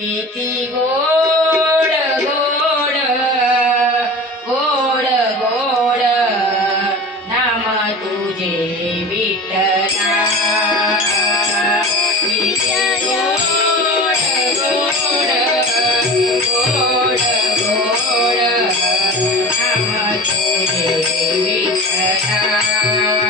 किती गोड गोड गोड गोड. नाम तुझे विठ्ठला. Thank you.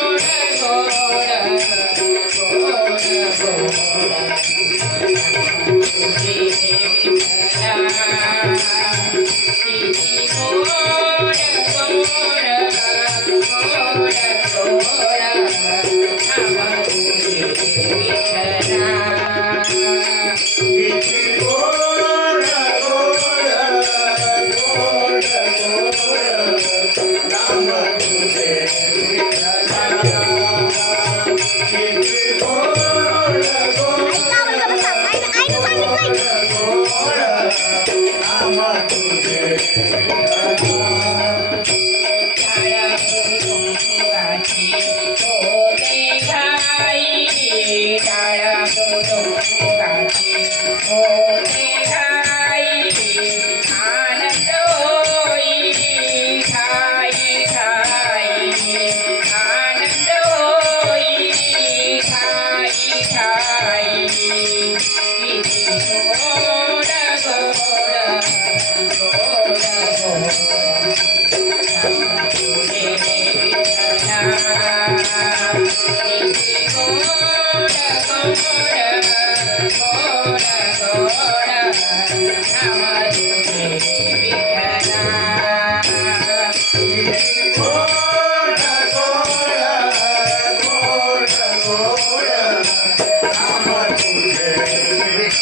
Thank you.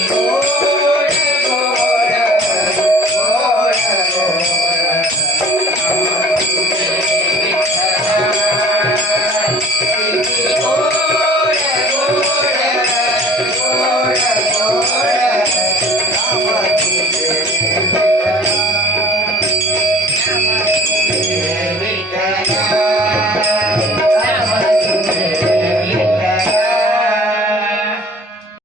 you.